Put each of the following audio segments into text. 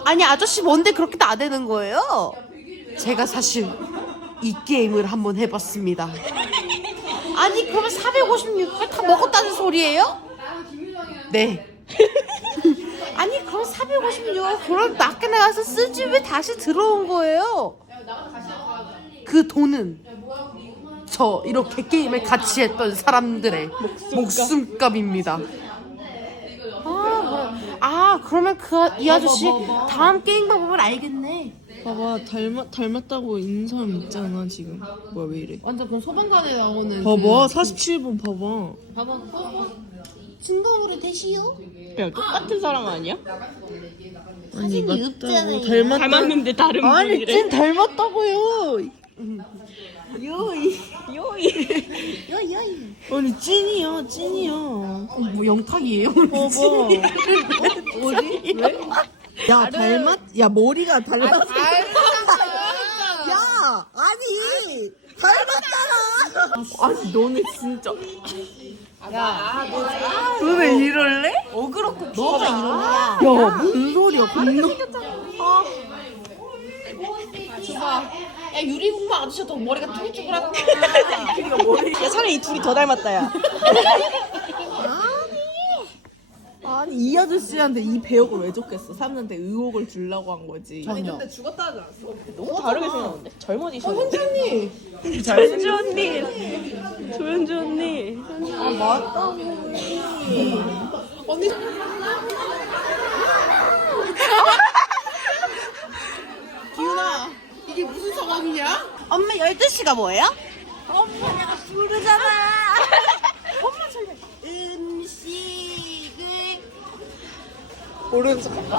아니 아저씨 뭔데 그렇게 나대는 거예요? 제가 사실 이 게임을 한번 해봤습니다. 아니 그러면 456을 다 먹었다는 소리예요? 네. 아니 그럼 456 그럼 낮게 나가서 쓰지 왜 다시 들어온 거예요? 그 돈은 저 이렇게 게임을 같이 했던 사람들의 목숨값입니다. 그러면 이 아저씨 다음 게임 방법을 알겠네. 봐봐, 닮았다고 있는 사람 있잖아 지금. 뭐야, 왜 이래? 완전 그 소방관에 나오는 봐봐, 47번 봐봐. 봐봐. 증거물을 대시오. 야, 똑같은 사람 아니야? 아니, 없잖아요. 닮았는데 다른 분이래. 찐 닮았다고요. 요이. 아니, 찐이야. 뭐 영탁이에요? 봐봐. 뭐지? 왜? 야, 야, 머리가 닮았어. 야, 아니, 닮았잖아. 아니, 너네 진짜. 너네 이럴래? 너가 이러냐? 야, 뭔 소리야, 분노. 야 유리공방 아저씨도 머리가 쭈글쭈글하잖아. 그니까 머리. 야, 차라리 이 둘이 더 닮았다, 야. 아니, 이 아저씨한테 이 배역을 왜 줬겠어? 사람들한테 의혹을 주려고 한 거지. 전혀. 죽었다 하지 않았어? 너무 다르게 생겼는데? 젊어지셨어. 현주 언니. 조현주 언니. 아, 맞다고. 언니. 기훈아 이게 무슨 상황이냐? 엄마 12시가 뭐예요? 엄마 내가 부르잖아. 엄마 설명. 음식을 모르는 척 한다.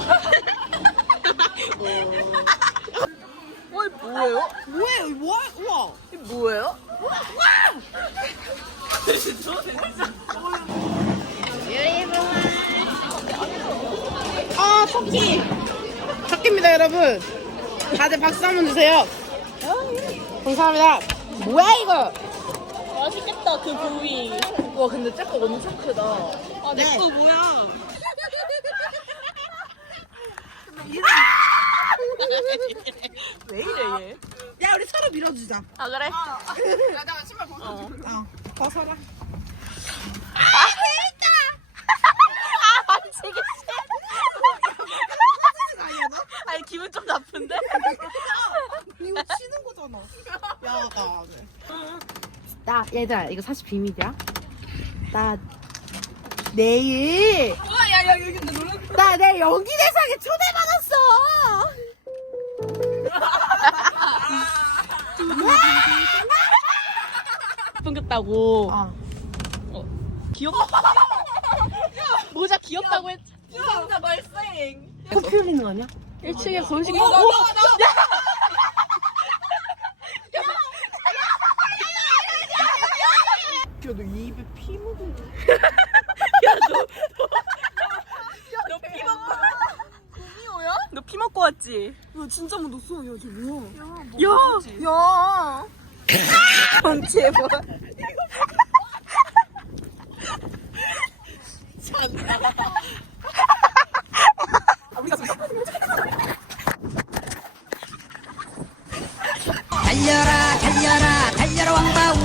뭐예요? 뭐예요? 뭐? 우와. 이게 뭐예요? 토끼. 토끼입니다 여러분. 다들 박수 한번 주세요. 감사합니다. 뭐야 이거? 맛있겠다, 그 부위. 와, 근데 쟤거 엄청 크다. 아, 네. 내거 뭐야? 왜 이래, 얘? 야 우리 서로 밀어주자. 아, 그래? 나 신발 벗어. 벗어라. 아니, 기분 좀 나쁜데? 이거 치는 거잖아. 야, 나 얘들아 이거 사실 비밀이야. 나 내일 나 내일 연기대상에 초대받았어. 끊겼다고. 아. 귀엽다. 모자 귀엽다고 했. 부상자 발생. 코 풀리는 거 아니야? 1층에 건식. 야, 너 입에 피 묻은. 너 피 먹고. 구미호야? 너 피 먹고 왔지? 야, 진짜 묻었어. 야, 쟤 뭐야? 야. 전체 뭐? 달려라 왕바우.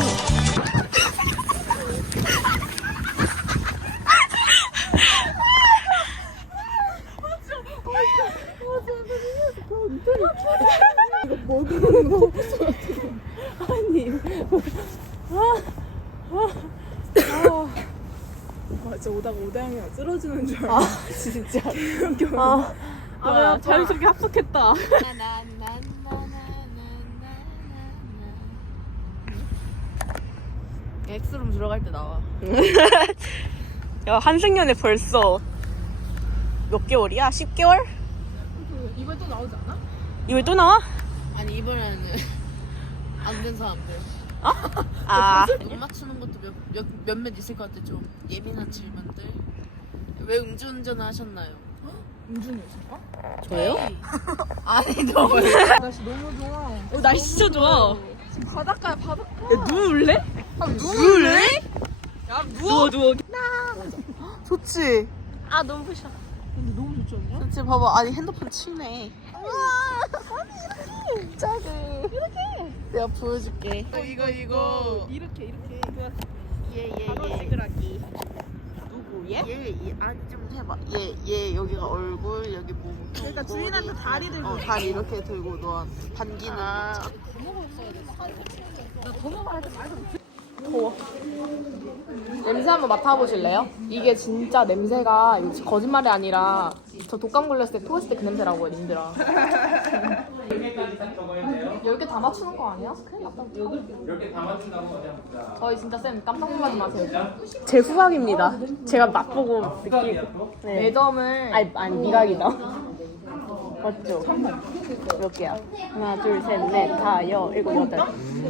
진짜 오다가 오다형이랑 쓰러지는 줄 알았어. 진짜. 자연스럽게 합숙했다. 엑스룸 들어갈 때 나와. 야, 한승연애 벌써 몇 개월이야? 10개월? 이번에 또 나오지 않아? 이번에 또 나와? 아니 이번에는 안 된 사람들. 아, 못 맞추는 것도 몇몇 있을 것 같아. 좀 예민한 질문들. 왜 음주운전을 하셨나요? 저요? 아니 너무 날씨 너무 좋아. 날씨 진짜 좋아. 지금 바닷가야, 바닷가. 야, 누울래? 누울래? 야, 누워. 누워. 좋지? 아 너무 부셔. 근데 너무 좋지. 그치 봐봐 아니 핸드폰 치네. 짝을 이렇게 내가 보여줄게. 이거 이렇게 얘 바로 찍으라기. 누구 얘? 얘 아니 좀 해봐. 얘 여기가 얼굴 여기 몸. 그러니까 주인한테 다리 들고 다리 이렇게 들고 너한테 반기는 거. 더워. 냄새 한번 맡아보실래요? 이게 진짜 냄새가 이거 거짓말이 아니라 저 독감 걸렸을 때 토했을 때 그 냄새라고요, 님들아. 10개 다 맞추는 거 아니야? 큰일 났다. 10개 다 맞춘다고 하자. 저희 진짜 쌤 깜짝 놀라지 마세요. 제 후각입니다. 제가 맛보고 느끼고. 매점을 아니 미각이다. 맞죠? 몇 개야? 하나, 둘, 셋, 넷, 다, 일곱, 여덟.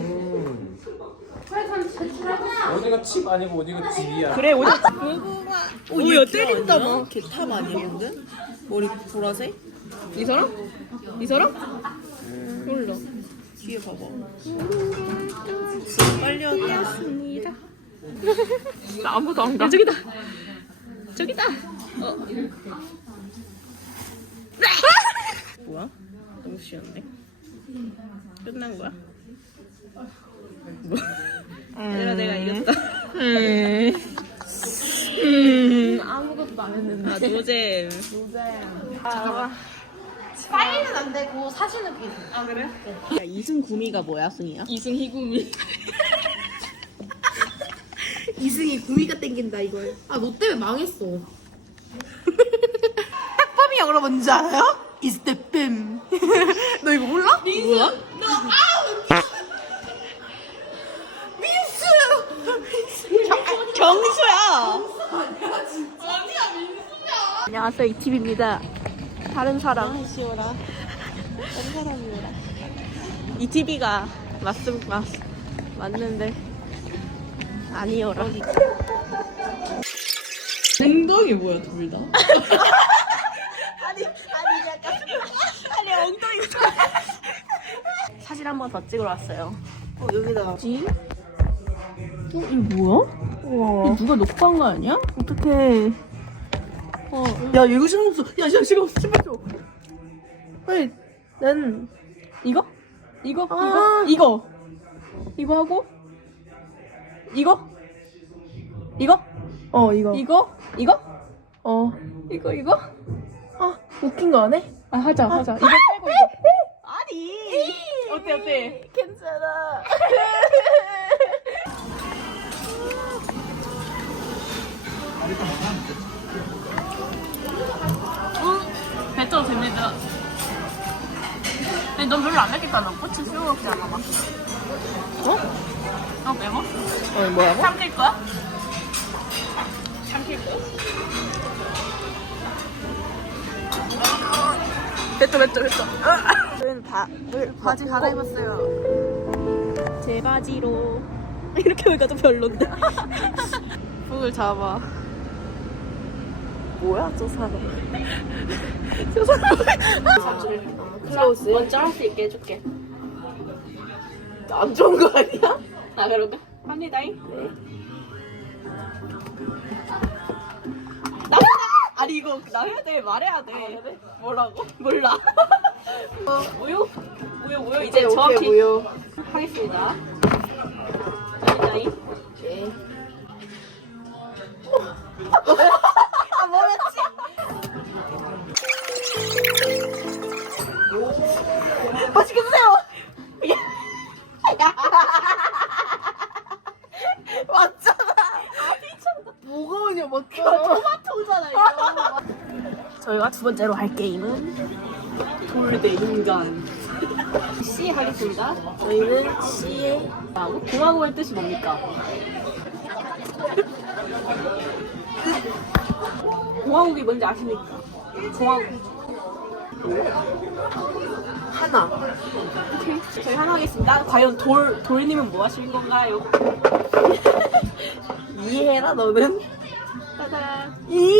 어디가 칩 아니고 어디가 집이야. 그래 오늘 오야 때린다 막 개탑 아니야 근데? 머리 보라색? 이 사람? 이 사람? 몰라 뒤에 봐봐 빨리 왔습니다. 나 아무도 안 가. 저기다 뭐야? 너무 쉬웠네. 끝난 거야? 뭐? 얘들아 내가 이겼다. 아무것도 안 했는데. 아 노잼. 파일은 안 되고 사진은 비. 아 그래? 야 이승 구미가 뭐야 승이야? 이승 희구미. 이승이 구미가 땡긴다 이걸. 아 너 때문에 망했어. 딱밤이 영어로 뭔지 알아요? Is the bam. 너 이거 몰라? 뭐야? 너 아우. 민수. 경수야. 아니야 민수야. 안녕하세요 이티비입니다. 다른 사람. 시오라. 다른 사람입니다. 이티비가 맞는데 아니오라. 엉덩이 뭐야 둘 다? 아니 약간 아니 엉덩이. 사진 한 번 더 찍으러 왔어요. 여기다가. 뭐지? 이거 뭐야? 우와. 누가 녹화한 거 아니야? 어떡해. 야, 이거 시간 없어. 야, 시간 없어. 신발 줘. 빨리. 난, 이거? 이거 하고? 이거? 이거? 이거? 이거? 아, 웃긴 거 안 해? 아, 하자. 이거 빼고 이거. 아니. 어때? 괜찮아. 배터도 됩니다. 근데 넌 별로 안 맵겠다. 너 꼬치 수육 먹지 않아? 막. 너 매워? 뭐라고? 삼킬 거야? 뱉어. 저희는 바지 갈아입었어요. 제 바지로. 이렇게 보니까 좀 별론데. 북을 잡아. 뭐야 저 사람. 클로즈. 먼저 할 수 있게 해줄게. 안 좋은 거 아니야? 나 그런가? 합니다잉. 네. 아니 이거 나 해야 돼. 말해야 돼. 아, 그래? 뭐라고? 몰라. 우유 이제 정확히 우유 하겠습니다. 합니다잉. 오케이. 아 뭐였지? 맛있게 드세요. 맞잖아. 뭐가 오냐 맞죠? 토마토잖아 이거. 저희가 두 번째로 할 게임은 돌 대 인간. C 하겠습니다. 저희는 C에 공화국의 뜻이 뭡니까? 공화국이 뭔지 아십니까? 공화국. 하나. 오케이. 저희 하나 하겠습니다. 과연 돌님은 뭐 하실 건가요? 이해해라 너는. 따단.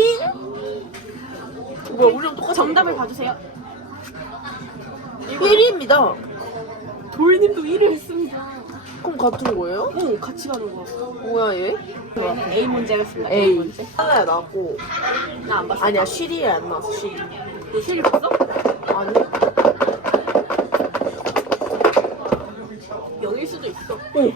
뭐야 우리랑 똑같이. 정답을 봐주세요. 1위입니다. 돌님도 1을 했습니다. 그럼 같은 거예요? 응, 같이 가는 거. 뭐야 얘? A 문제였습니다. A. 문제. 하나야 나고. 나 안 봤어. 아니야 쉬리에 안 나왔어 쉬리. 너 실기 봤어? 아니. 0일 수도 있어.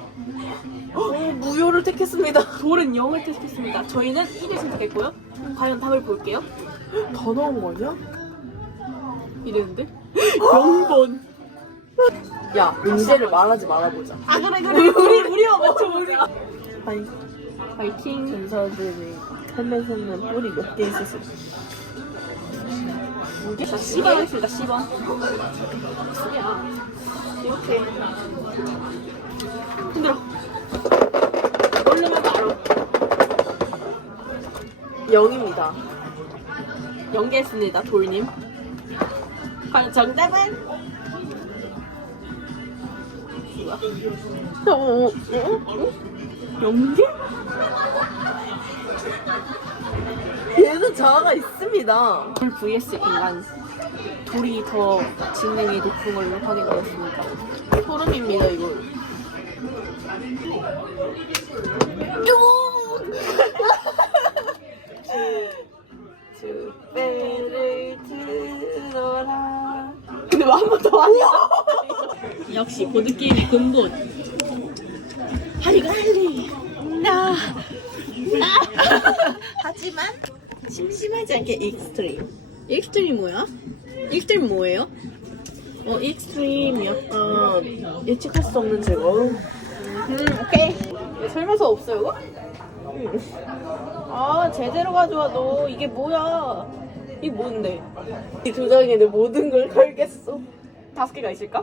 무효를 택했습니다. 돌은 0을 택했습니다. 저희는 1을 선택했고요. 과연 답을 볼게요. 더 나온 거 아니야? 이랬는데? 0번. 야 문제를 말하지 말아보자. 아, 그래. 우리만 맞춰보자. 파이팅. 전사들이 헬멧에는 뿔이 몇 개 있었어? 자, 10번 하겠습니다. 10번. 이렇게. 흔들어. 모르면 바로 0입니다. 연계했습니다. 돌님. 과연 정답은? 연계? 얘는 자아가 있습니다. 돌 vs 인간. 돌이 더 지능이 높은 걸로 확인되었습니다. 소름입니다 이거. 두 배를 들어라. 근데 왜 한 번 더 아니야? 역시 보드게임의 근본. 할리. 하지만 심심하지 않게 익스트림. 익스트림 뭐야? 익스트림 뭐예요? 익스트림 약간 예측할 수 없는 즐거움. 오케이. 설명서 없어요, 이거? 아, 제대로 가져와, 너. 이게 뭐야? 이게 뭔데? 이 두 장에 내 모든 걸 걸겠어. 5개가 있을까?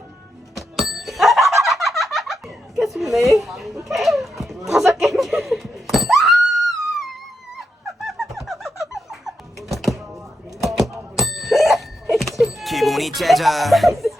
계속 내. 오케이. 5개. 기분이 째져